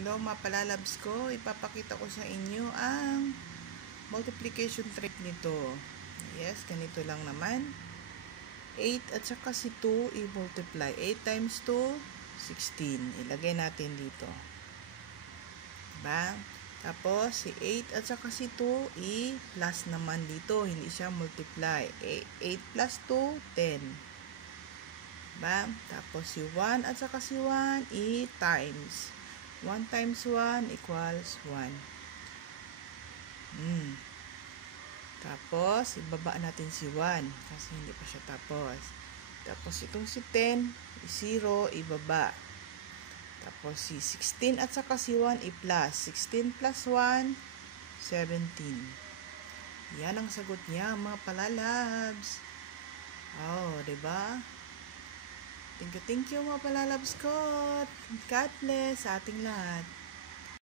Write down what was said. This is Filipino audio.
Hello mga palalabs ko, ipapakita ko sa inyo ang multiplication trick nito. Yes, ganito lang naman. 8 at saka si 2 i-multiply. 8 times 2, 16. Ilagay natin dito. Diba? Tapos si 8 at saka si 2 i-plus naman dito. Hindi siya multiply. 8 plus 2, 10. Diba? Tapos si 1 at saka si 1 i-times. 1 times 1 equals 1. Tapos, ibaba natin si 1 kasi hindi pa siya tapos. Tapos, itong si 10, 0, ibaba. Tapos, si 16 at saka si 1, i-plus. 16 plus 1, 17. Yan ang sagot niya, mga palalabs. Oh, diba? Thank you mga palalabs ko. God bless sa ating lahat.